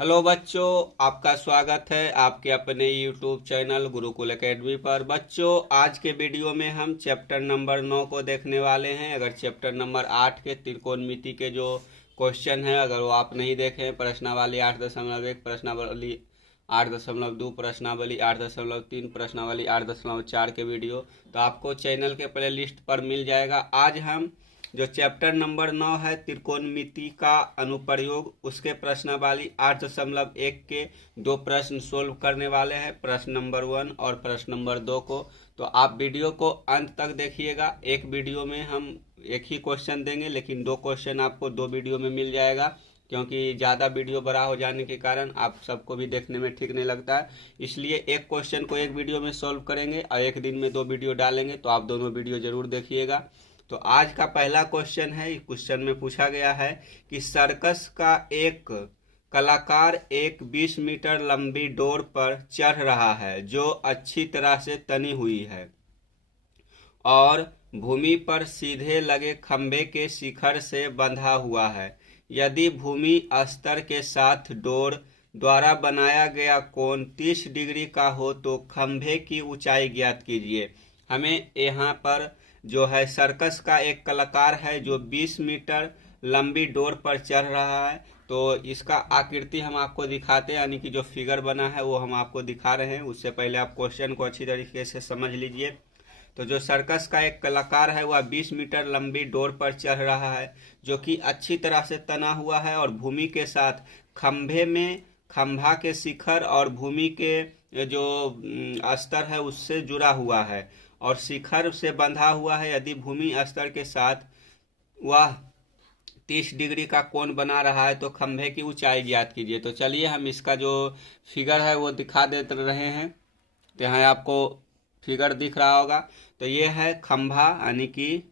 Hello बच्चों, आपका स्वागत है आपके अपने यूट्यूब चैनल गुरुकुल एकेडमी पर। बच्चों, आज के वीडियो में हम चैप्टर नंबर 9 को देखने वाले हैं। अगर चैप्टर नंबर 8 के त्रिकोणमिति के जो क्वेश्चन है, अगर वो आप नहीं देखें, प्रश्नावली 8.1, प्रश्नावली 8.2, प्रश्नावली 8.3, प्रश्नावली 8.4 के वीडियो तो आपको चैनल के प्ले लिस्ट पर मिल जाएगा। आज हम जो चैप्टर नंबर 9 है त्रिकोणमिति का अनुप्रयोग, उसके प्रश्नावली 8.1 के दो प्रश्न सोल्व करने वाले हैं, प्रश्न नंबर 1 और प्रश्न नंबर 2 को। तो आप वीडियो को अंत तक देखिएगा। एक वीडियो में हम एक ही क्वेश्चन देंगे, लेकिन दो क्वेश्चन आपको दो वीडियो में मिल जाएगा, क्योंकि ज़्यादा वीडियो बड़ा हो जाने के कारण आप सबको भी देखने में ठीक नहीं लगता है। इसलिए एक क्वेश्चन को एक वीडियो में सॉल्व करेंगे और एक दिन में दो वीडियो डालेंगे, तो आप दोनों वीडियो जरूर देखिएगा। तो आज का पहला क्वेश्चन है, क्वेश्चन में पूछा गया है कि सर्कस का एक कलाकार एक 20 मीटर लंबी डोर पर चढ़ रहा है जो अच्छी तरह से तनी हुई है और भूमि पर सीधे लगे खंभे के शिखर से बंधा हुआ है। यदि भूमि स्तर के साथ डोर द्वारा बनाया गया कोण 30 डिग्री का हो तो खंभे की ऊंचाई ज्ञात कीजिए। हमें यहाँ पर जो है सर्कस का एक कलाकार है जो 20 मीटर लंबी डोर पर चढ़ रहा है। तो इसका आकृति हम आपको दिखाते हैं, यानी कि जो फिगर बना है वो हम आपको दिखा रहे हैं। उससे पहले आप क्वेश्चन को अच्छी तरीके से समझ लीजिए। तो जो सर्कस का एक कलाकार है वह 20 मीटर लंबी डोर पर चढ़ रहा है जो कि अच्छी तरह से तना हुआ है और भूमि के साथ खंभे में खंभा के शिखर और भूमि के जो स्तर है उससे जुड़ा हुआ है और शिखर से बंधा हुआ है। यदि भूमि स्तर के साथ वह 30 डिग्री का कोण बना रहा है तो खंभे की ऊंचाई ज्ञात कीजिए। तो चलिए हम इसका जो फिगर है वो दिखा देते रहे हैं। तो यहाँ आपको फिगर दिख रहा होगा। तो ये है खंभा, यानी कि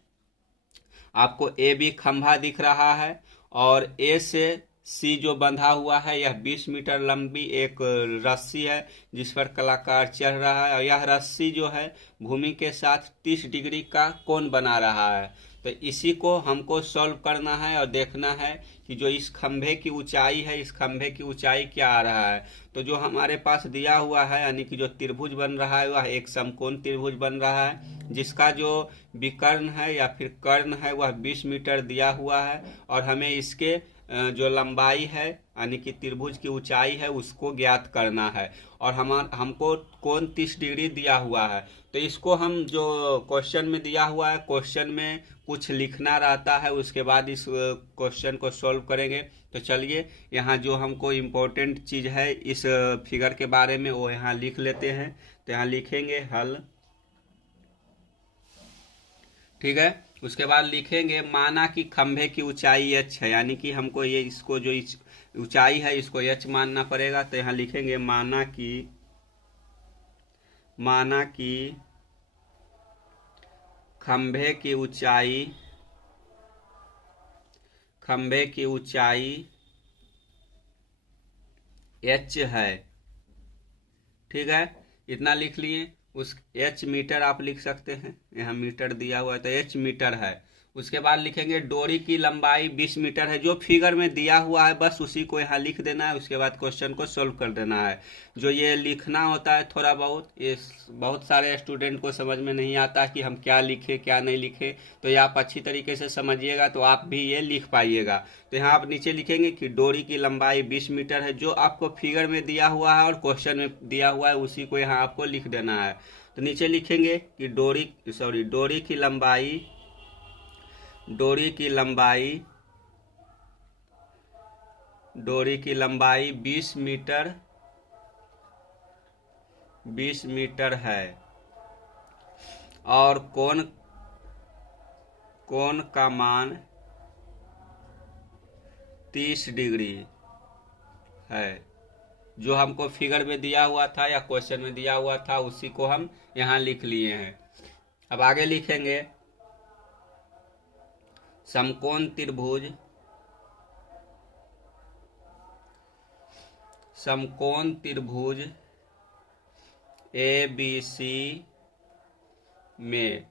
आपको ए बी खंभा दिख रहा है और ए से सी जो बंधा हुआ है यह 20 मीटर लंबी एक रस्सी है जिस पर कलाकार चढ़ रहा है और यह रस्सी जो है भूमि के साथ 30 डिग्री का कोण बना रहा है। तो इसी को हमको सॉल्व करना है और देखना है कि जो इस खंभे की ऊंचाई है, इस खंभे की ऊंचाई क्या आ रहा है। तो जो हमारे पास दिया हुआ है, यानी कि जो त्रिभुज बन रहा है वह एक समकोण त्रिभुज बन रहा है जिसका जो विकर्ण है या फिर कर्ण है वह 20 मीटर दिया हुआ है और हमें इसके जो लंबाई है यानी कि त्रिभुज की ऊंचाई है उसको ज्ञात करना है और हमको कोण 30 डिग्री दिया हुआ है। तो इसको हम जो क्वेश्चन में दिया हुआ है, क्वेश्चन में कुछ लिखना रहता है, उसके बाद इस क्वेश्चन को सॉल्व करेंगे। तो चलिए यहाँ जो हमको इम्पोर्टेंट चीज़ है इस फिगर के बारे में वो यहाँ लिख लेते हैं। तो यहाँ लिखेंगे हल, ठीक है। उसके बाद लिखेंगे माना कि खंभे की ऊंचाई h है, यानी कि हमको ये इसको जो ऊंचाई है इसको h मानना पड़ेगा। तो यहाँ लिखेंगे माना कि खंभे की ऊंचाई h है, ठीक है। इतना लिख लिए। उस h मीटर आप लिख सकते हैं, यहाँ मीटर दिया हुआ है तो h मीटर है। उसके बाद लिखेंगे डोरी की लंबाई 20 मीटर है, जो फिगर में दिया हुआ है बस उसी को यहाँ लिख देना है। उसके बाद क्वेश्चन को सोल्व कर देना है। जो ये लिखना होता है थोड़ा बहुत, ये बहुत सारे स्टूडेंट को समझ में नहीं आता कि हम क्या लिखें क्या नहीं लिखें। तो ये आप अच्छी तरीके से समझिएगा तो आप भी ये लिख पाइएगा। तो यहाँ आप नीचे लिखेंगे कि डोरी की लंबाई 20 मीटर है, जो आपको फिगर में दिया हुआ है और क्वेश्चन में दिया हुआ है उसी को यहाँ आपको लिख देना है। तो नीचे लिखेंगे कि डोरी की लंबाई 20 मीटर है और कोण का मान 30 डिग्री है। जो हमको फिगर में दिया हुआ था या क्वेश्चन में दिया हुआ था उसी को हम यहाँ लिख लिए हैं। अब आगे लिखेंगे समकोण त्रिभुज ABC में।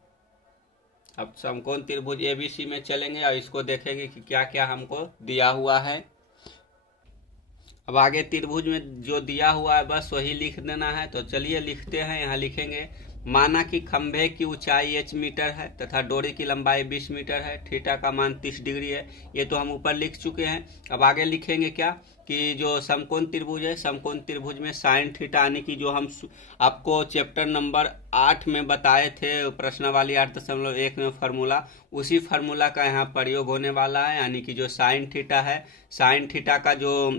अब समकोण त्रिभुज ABC में चलेंगे और इसको देखेंगे कि क्या क्या हमको दिया हुआ है। अब आगे त्रिभुज में जो दिया हुआ है बस वही लिख देना है। तो चलिए लिखते हैं। यहाँ लिखेंगे माना कि खंभे की ऊंचाई h मीटर है तथा डोरी की लंबाई 20 मीटर है, थीटा का मान 30 डिग्री है। ये तो हम ऊपर लिख चुके हैं। अब आगे लिखेंगे क्या कि जो समकोण त्रिभुज है, समकोण त्रिभुज में साइन थीटा यानी कि जो हम आपको चैप्टर नंबर 8 में बताए थे प्रश्नावली 8.1 में फार्मूला, उसी फार्मूला का यहाँ प्रयोग होने वाला है। यानी कि जो साइन थीटा है, साइन थीटा का जो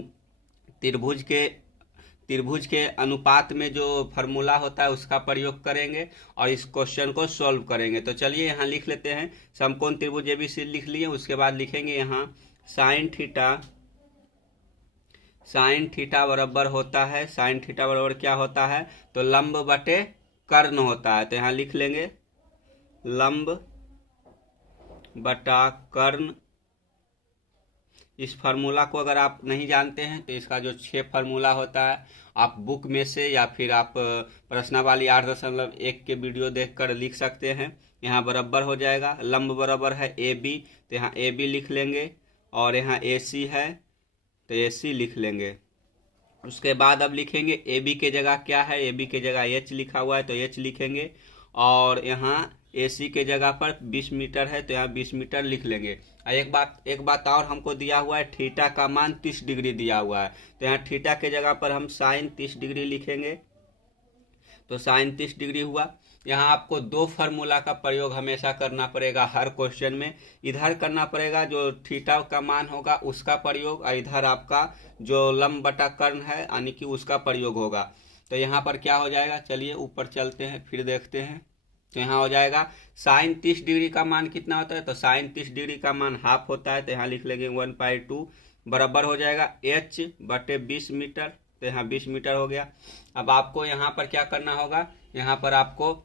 त्रिभुज के अनुपात में जो फार्मूला होता है उसका प्रयोग करेंगे और इस क्वेश्चन को सॉल्व करेंगे। तो चलिए यहाँ लिख लेते हैं। समकोण त्रिभुज एबीसी लिख लिए। उसके बाद लिखेंगे यहाँ साइन थीटा बराबर होता है, साइन थीटा बराबर क्या होता है, तो लंब बटे कर्ण होता है। तो यहाँ लिख लेंगे लंब बटा कर्ण। इस फार्मूला को अगर आप नहीं जानते हैं तो इसका जो 6 फार्मूला होता है आप बुक में से या फिर आप प्रश्नावली 8.1 के वीडियो देखकर लिख सकते हैं। यहाँ बराबर हो जाएगा, लंब बराबर है ए बी, तो यहाँ ए बी लिख लेंगे और यहाँ ए सी है तो ए सी लिख लेंगे। उसके बाद अब लिखेंगे ए बी के जगह क्या है, ए बी के जगह एच लिखा हुआ है तो एच लिखेंगे और यहाँ ए सी के जगह पर 20 मीटर है तो यहाँ 20 मीटर लिख लेंगे। एक बात और हमको दिया हुआ है, थीटा का मान 30 डिग्री दिया हुआ है तो यहाँ थीटा के जगह पर हम साइन 30 डिग्री लिखेंगे। तो साइन 30 डिग्री हुआ। यहाँ आपको 2 फार्मूला का प्रयोग हमेशा करना पड़ेगा हर क्वेश्चन में। इधर करना पड़ेगा जो थीटा का मान होगा उसका प्रयोग और इधर आपका जो लंब बटा कर्ण है यानी कि उसका प्रयोग होगा। तो यहाँ पर क्या हो जाएगा, चलिए ऊपर चलते हैं फिर देखते हैं। तो यहाँ हो जाएगा साइन 30 डिग्री का मान कितना होता है, तो साइन 30 डिग्री का मान हाफ होता है। तो यहाँ लिख लेंगे 1/2 बराबर हो जाएगा h बटे 20 मीटर। तो यहाँ 20 मीटर हो गया। अब आपको यहाँ पर क्या करना होगा, यहाँ पर आपको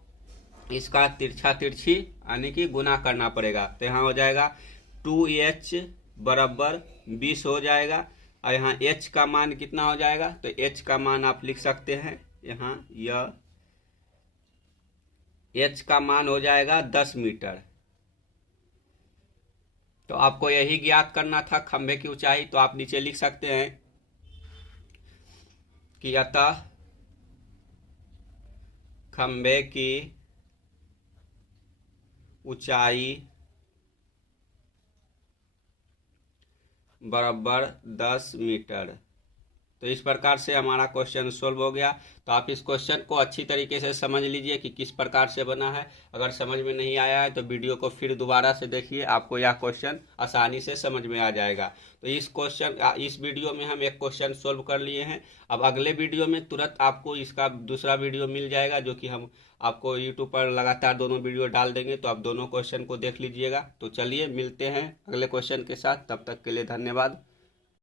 इसका तिरछी यानी कि गुना करना पड़ेगा। तो यहाँ हो जाएगा 2h बराबर 20 हो जाएगा और यहाँ h का मान कितना हो जाएगा, तो h का मान आप लिख सकते हैं यहाँ यह h का मान हो जाएगा 10 मीटर। तो आपको यही ज्ञात करना था खंभे की ऊंचाई। तो आप नीचे लिख सकते हैं कि अतः खंभे की ऊंचाई बराबर 10 मीटर। तो इस प्रकार से हमारा क्वेश्चन सोल्व हो गया। तो आप इस क्वेश्चन को अच्छी तरीके से समझ लीजिए कि किस प्रकार से बना है। अगर समझ में नहीं आया है तो वीडियो को फिर दोबारा से देखिए, आपको यह क्वेश्चन आसानी से समझ में आ जाएगा। तो इस वीडियो में हम एक क्वेश्चन सोल्व कर लिए हैं। अब अगले वीडियो में तुरंत आपको इसका दूसरा वीडियो मिल जाएगा जो कि हम आपको यूट्यूब पर लगातार दोनों वीडियो डाल देंगे। तो आप दोनों क्वेश्चन को देख लीजिएगा। तो चलिए मिलते हैं अगले क्वेश्चन के साथ, तब तक के लिए धन्यवाद।